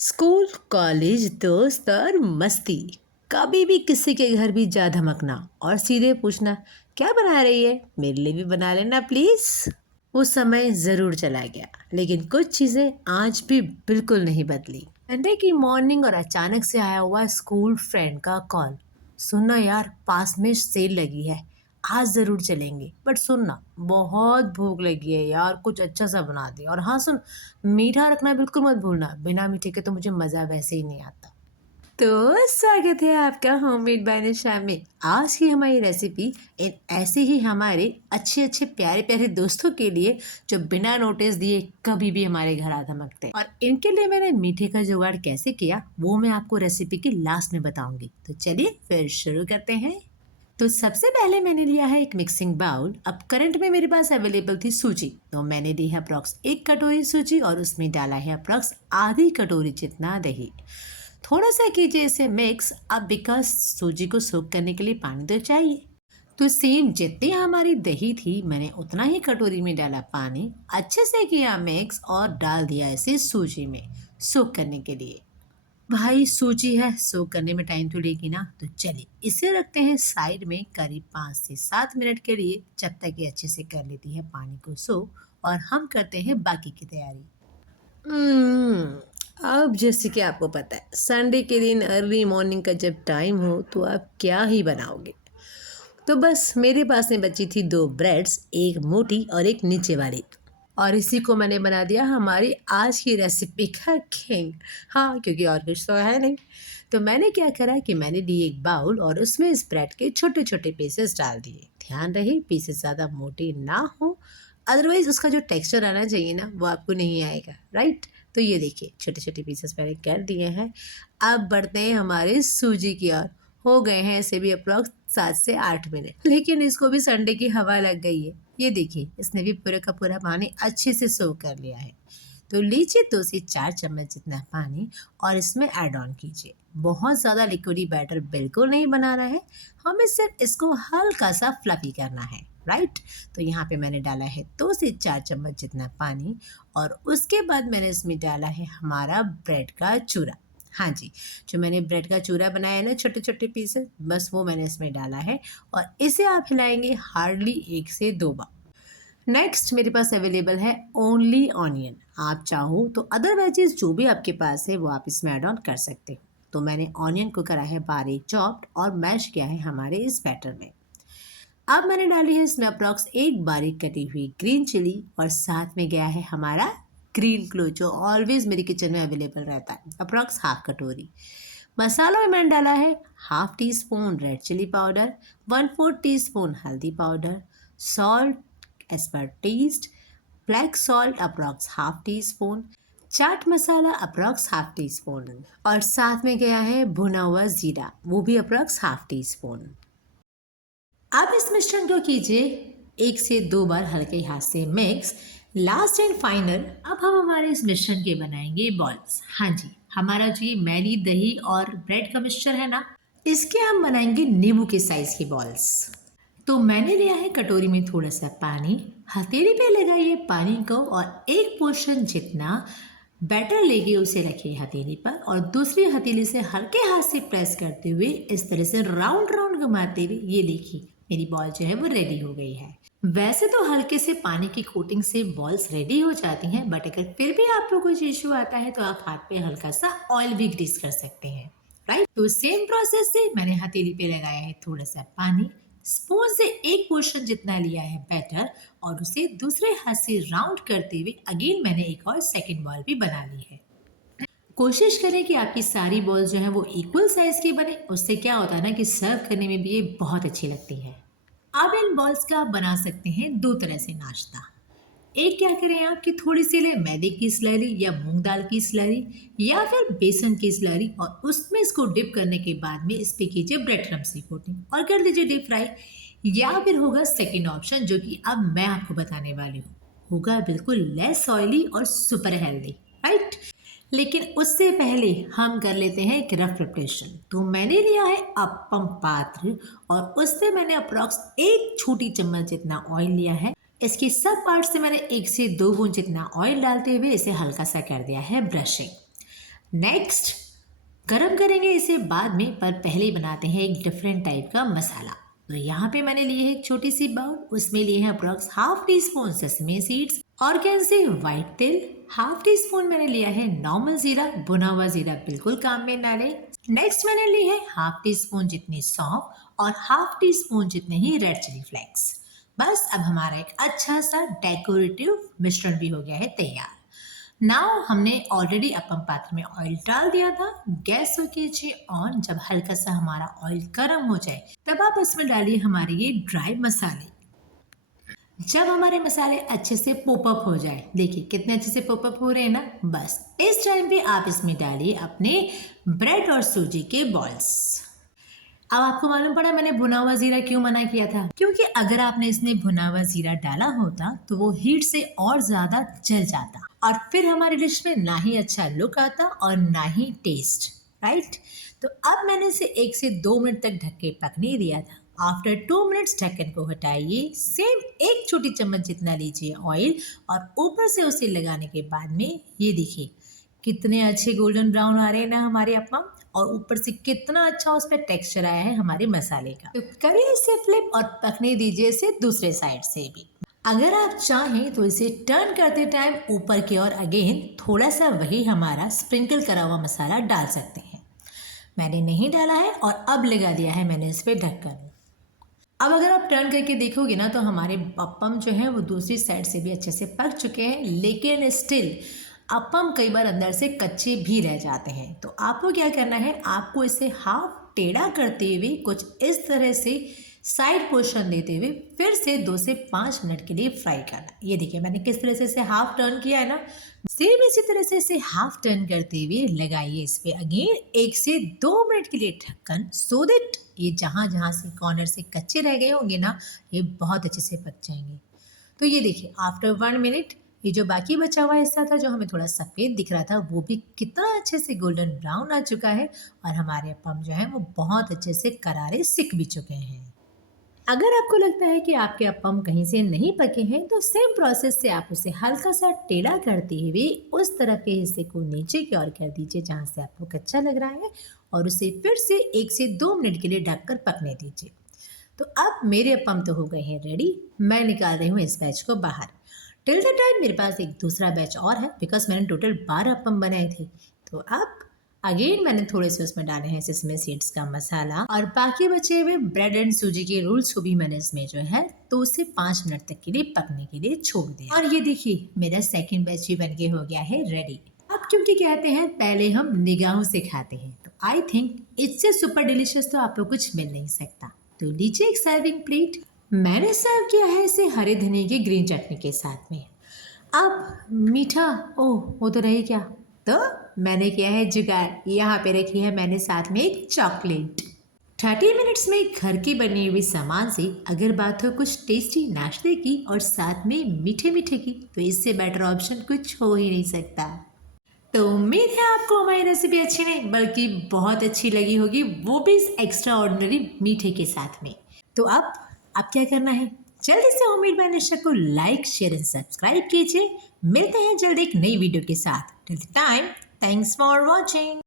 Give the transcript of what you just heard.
School, college, दोस्त और मस्ती। कभी भी किसी के घर भी जा धमकना और सीधे पूछना, क्या बना रही है, मेरे लिए भी बना लेना प्लीज। वो समय जरूर चला गया, लेकिन कुछ चीजें आज भी बिल्कुल नहीं बदली। संडे की मॉर्निंग और अचानक से आया हुआ स्कूल फ्रेंड का कॉल। सुनना यार, पास में सेल लगी है, आज ज़रूर चलेंगे, बट सुनना, बहुत भूख लगी है यार, कुछ अच्छा सा बना दे। और हाँ सुन, मीठा रखना बिल्कुल मत भूलना, बिना मीठे के तो मुझे मज़ा वैसे ही नहीं आता। तो स्वागत है आपका होममेड बाय निशा में। आज की हमारी रेसिपी इन ऐसे ही हमारे अच्छे अच्छे प्यारे प्यारे दोस्तों के लिए जो बिना नोटिस दिए कभी भी हमारे घर आ धमकते हैं। और इनके लिए मैंने मीठे का जुगाड़ कैसे किया वो मैं आपको रेसिपी के लास्ट में बताऊंगी। तो चलिए फिर शुरू करते हैं। तो सबसे पहले मैंने लिया है एक मिक्सिंग बाउल। अब करंट में मेरे पास अवेलेबल थी सूजी, तो मैंने ली है अप्रॉक्स 1 कटोरी सूजी और उसमें डाला है अप्रॉक्स आधी कटोरी जितना दही। थोड़ा सा कीजिए इसे मिक्स। अब बिकॉज सूजी को सोक करने के लिए पानी तो चाहिए, तो सेम जितनी हमारी दही थी मैंने उतना ही कटोरी में डाला पानी, अच्छे से किया मिक्स और डाल दिया इसे सूजी में सोक करने के लिए। भाई सूजी है, सोक करने में टाइम तो लेगी ना, तो चलिए इसे रखते हैं साइड में करीब 5 से 7 मिनट के लिए, जब तक ये अच्छे से कर लेती है पानी को सोक। और हम करते हैं बाकी की तैयारी। अब जैसे कि आपको पता है, संडे के दिन अर्ली मॉर्निंग का जब टाइम हो तो आप क्या ही बनाओगे। तो बस मेरे पास में बची थी 2 ब्रेड्स, एक मोटी और एक नीचे वाली, और इसी को मैंने बना दिया हमारी आज की रेसिपी का किंग। हाँ, क्योंकि और कुछ तो है नहीं। तो मैंने क्या करा कि मैंने ली एक बाउल और उसमें इस ब्रेड के छोटे छोटे पीसेस डाल दिए। ध्यान रहे पीसेस ज़्यादा मोटे ना हो, अदरवाइज उसका जो टेक्सचर आना चाहिए ना वो आपको नहीं आएगा, राइट। तो ये देखिए छोटे छोटे पीसेस मैंने कर दिए हैं। अब बढ़ते हैं हमारे सूजी की ओर। हो गए हैं इसे भी अप्रॉक्स 7 से 8 मिनट, लेकिन इसको भी संडे की हवा लग गई है। ये देखिए इसने भी पूरे का पूरा पानी अच्छे से सोक कर लिया है। तो लीजिए 2 से 4 चम्मच जितना पानी और इसमें ऐड ऑन कीजिए। बहुत ज़्यादा लिक्विडी बैटर बिल्कुल नहीं बनाना है, हमें सिर्फ इसको हल्का सा फ्लफी करना है, राइट। तो यहाँ पे मैंने डाला है 2 से 4 चम्मच जितना पानी और उसके बाद मैंने इसमें डाला है हमारा ब्रेड का चूरा। हाँ जी, जो मैंने ब्रेड का चूरा बनाया है ना छोटे छोटे पीसेस, बस वो मैंने इसमें डाला है और इसे आप हिलाएंगे हार्डली 1 से 2 बार। नेक्स्ट मेरे पास अवेलेबल है ओनली ऑनियन। आप चाहो तो अदर वेजेस जो भी आपके पास है वो आप इसमें ऐड ऑन कर सकते हो। तो मैंने ऑनियन को करा है बारीक चॉप्ड और मैश किया है हमारे इस बैटर में। अब मैंने डाली है इसमें अप्रॉक्स एक बारीक कटी हुई ग्रीन चिली और साथ में गया है हमारा ग्रीन क्लो जो ऑलवेज मेरी किचन में अवेलेबल रहता है, अप्रॉक्स हाफ कटोरी। मसाला में मैंने डाला है half teaspoon red chilli powder, 1/4 teaspoon हल्दी powder, salt as per taste, black salt approx half teaspoon, chaat masala approx half teaspoon और साथ में गया है भुना हुआ जीरा, वो भी अप्रॉक्स हाफ टी स्पून। अब इस मिश्रण को कीजिए 1 से 2 बार हल्के हाथ से मिक्स। लास्ट एंड फाइनल, अब हम हमारे इस मिश्रण के बनाएंगे बॉल्स। हाँ जी, हमारा जो ये मैदी दही और ब्रेड का मिक्सचर है ना, इसके हम बनाएंगे नींबू के साइज के बॉल्स। तो मैंने लिया है कटोरी में थोड़ा सा पानी, हथेली पे लगाइए पानी को और एक पोर्शन जितना बैटर लेके उसे रखिए हथेली पर और दूसरी हथेली से हल्के हाथ से प्रेस करते हुए इस तरह से राउंड राउंड घुमाते हुए ये देखिए मेरी बॉल जो है वो रेडी हो गई है। वैसे तो हल्के से पानी की कोटिंग से बॉल्स रेडी हो जाती हैं, बट अगर फिर भी आपको कुछ इशू आता है तो आप हाथ पे हल्का सा ऑयल भी ग्रीस कर सकते हैं, राइट। तो सेम प्रोसेस से मैंने हथेली पे लगाया है थोड़ा सा पानी, स्पून से एक पोर्शन जितना लिया है बैटर और उसे दूसरे हाथ से राउंड करते हुए अगेन मैंने एक और सेकंड बॉल भी बना ली है। कोशिश करें कि आपकी सारी बॉल्स जो हैं वो इक्वल साइज की बने, उससे क्या होता है ना कि सर्व करने में भी ये बहुत अच्छी लगती है। अब इन बॉल्स का आप बना सकते हैं 2 तरह से नाश्ता। एक क्या करें आप कि थोड़ी सी ले मैदे की स्लरी या मूंग दाल की स्लरी या फिर बेसन की स्लरी और उसमें इसको डिप करने के बाद में इस पे कीजिए ब्रेड क्रम्ब से कोटिंग और कर दीजिए डीप फ्राई। या फिर होगा सेकंड ऑप्शन जो कि अब मैं आपको बताने वाली हूँ, होगा बिल्कुल लेस ऑयली और सुपर हेल्दी, राइट। लेकिन उससे पहले हम कर लेते हैं एक रफ प्रिपरेशन। तो मैंने लिया है अपम पात्र और उससे मैंने अप्रॉक्स 1 छोटी चम्मच जितना ऑयल लिया है। इसके सब पार्ट से मैंने 1 से 2 बूंद जितना ऑयल डालते हुए इसे हल्का सा कर दिया है ब्रशिंग। नेक्स्ट गरम करेंगे इसे बाद में, पर पहले ही बनाते हैं एक डिफरेंट टाइप का मसाला। तो यहाँ पे मैंने लिए है एक छोटी सी बाउल, उसमें लिए हैं approx half tea spoon sesame seeds, organ से व्हाइट तिल, हाफ टी स्पून मैंने लिया है नॉर्मल जीरा, भुना हुआ जीरा बिल्कुल काम में ना ले। नेक्स्ट मैंने ली है हाफ टी स्पून जितनी सौंफ और हाफ टी स्पून जितने ही रेड चिली फ्लेक्स। बस अब हमारा एक अच्छा सा डेकोरेटिव मिश्रण भी हो गया है तैयार। नाउ हमने ऑलरेडी अपम पात्र में ऑयल डाल दिया था, गैस को कीजिए ऑन। जब हल्का सा हमारा ऑयल गर्म हो जाए तब आप इसमें डालिए हमारे ये ड्राई मसाले। जब हमारे मसाले अच्छे से पॉपअप हो जाए, देखिए कितने अच्छे से पॉपअप हो रहे हैं ना, बस इस टाइम पे आप इसमें डालिए अपने ब्रेड और सूजी के बॉल्स। अब आपको मालूम पड़ा मैंने भुना हुआ जीरा क्यों मना किया था, क्योंकि अगर आपने इसमें भुना हुआ जीरा डाला होता तो वो हीट से और ज्यादा जल जाता और फिर हमारी डिश में ना ही अच्छा लुक आता और ना ही टेस्ट, राइट। तो अब मैंने इसे 1 से 2 मिनट तक ढक के पकने दिया था। आफ्टर 2 मिनट्स ढक्कन को हटाइए, सेम 1 छोटी चम्मच जितना लीजिए ऑयल और ऊपर से उसे लगाने के बाद में ये देखिए कितने अच्छे गोल्डन ब्राउन आ रहे हैं ना हमारे अपम, और ऊपर से कितना अच्छा उस पर टेक्सचर आया है हमारे मसाले का। तो करिए इसे फ्लिप और पकने दीजिए इसे दूसरे साइड से भी। अगर आप चाहें तो इसे टर्न करते टाइम ऊपर की ओर अगेन थोड़ा सा वही हमारा स्प्रिंकल करा हुआ मसाला डाल सकते हैं। मैंने नहीं डाला है और अब लगा दिया है मैंने इस पर ढक्कन। अब अगर आप टर्न करके देखोगे ना तो हमारे अपम जो है वो दूसरी साइड से भी अच्छे से पक चुके हैं, लेकिन स्टिल अपम कई बार अंदर से कच्चे भी रह जाते हैं। तो आपको क्या करना है, आपको इसे हाफ टेढ़ा करते हुए कुछ इस तरह से साइड पोर्शन देते हुए फिर से 2 से 5 मिनट के लिए फ्राई करना। ये देखिए मैंने किस तरह से इसे हाफ टर्न किया है ना, सेम इसी तरह से इसे हाफ टर्न करते हुए लगाइए इस पे अगेन 1 से 2 मिनट के लिए ढक्कन, सो दैट ये जहाँ जहाँ से कॉर्नर से कच्चे रह गए होंगे ना ये बहुत अच्छे से पक जाएंगे। तो ये देखिए आफ्टर 1 मिनट ये जो बाकी बचा हुआ हिस्सा था जो हमें थोड़ा सफ़ेद दिख रहा था वो भी कितना अच्छे से गोल्डन ब्राउन आ चुका है और हमारे अपम जो है वो बहुत अच्छे से करारे सिक भी चुके हैं। अगर आपको लगता है कि आपके अपम कहीं से नहीं पके हैं तो सेम प्रोसेस से आप उसे हल्का सा टेढ़ा करते हुए उस तरफ के हिस्से को नीचे की ओर कर दीजिए जहाँ से आपको कच्चा लग रहा है और उसे फिर से 1 से 2 मिनट के लिए ढककर पकने दीजिए। तो अब मेरे अपम तो हो गए हैं रेडी, मैं निकाल रही हूँ इस बैच को बाहर। टिल द टाइम मेरे पास एक दूसरा बैच और है बिकॉज मैंने टोटल 12 अपम बनाए थे। तो अब अगेन मैंने थोड़े से उसमें डाले हैं सेसमे सीड्स का मसाला और बाकी बचे हुए ब्रेड एंड सूजी के रोल्स को भी मैंने इसमें जो है 2 से 5 मिनट तक के लिए पकने के लिए छोड़ दिया। और ये देखिए मेरा सेकंड बैच भी बन के हो गया है रेडी। अब क्योंकि कहते हैं पहले हम निगाहों से खाते हैं, तो आई थिंक इससे सुपर डिलीशियस तो आपको कुछ मिल नहीं सकता। तो लीजिए एक सर्विंग प्लेट। मैंने सर्व किया है इसे हरे धनिया की ग्रीन चटनी के साथ में। अब मीठा, ओह वो तो रही क्या, तो मैंने किया है जुगाड़, यहाँ पे रखी है मैंने साथ में एक चॉकलेट। 30 मिनट्स में घर की बनी हुई सामान से अगर बात हो कुछ टेस्टी नाश्ते की और साथ में मीठे मीठे की, तो इससे बेटर ऑप्शन कुछ हो ही नहीं सकता। तो उम्मीद है आपको हमारी रेसिपी अच्छी नहीं बल्कि बहुत अच्छी लगी होगी, वो भी इस एक्स्ट्रा ऑर्डिनरी मीठे के साथ में। तो अब क्या करना है, जल्दी से होममेड बाय निशा को लाइक शेयर एंड सब्सक्राइब कीजिए। मिलते हैं जल्दी एक नई वीडियो के साथ। Till the time thanks for watching.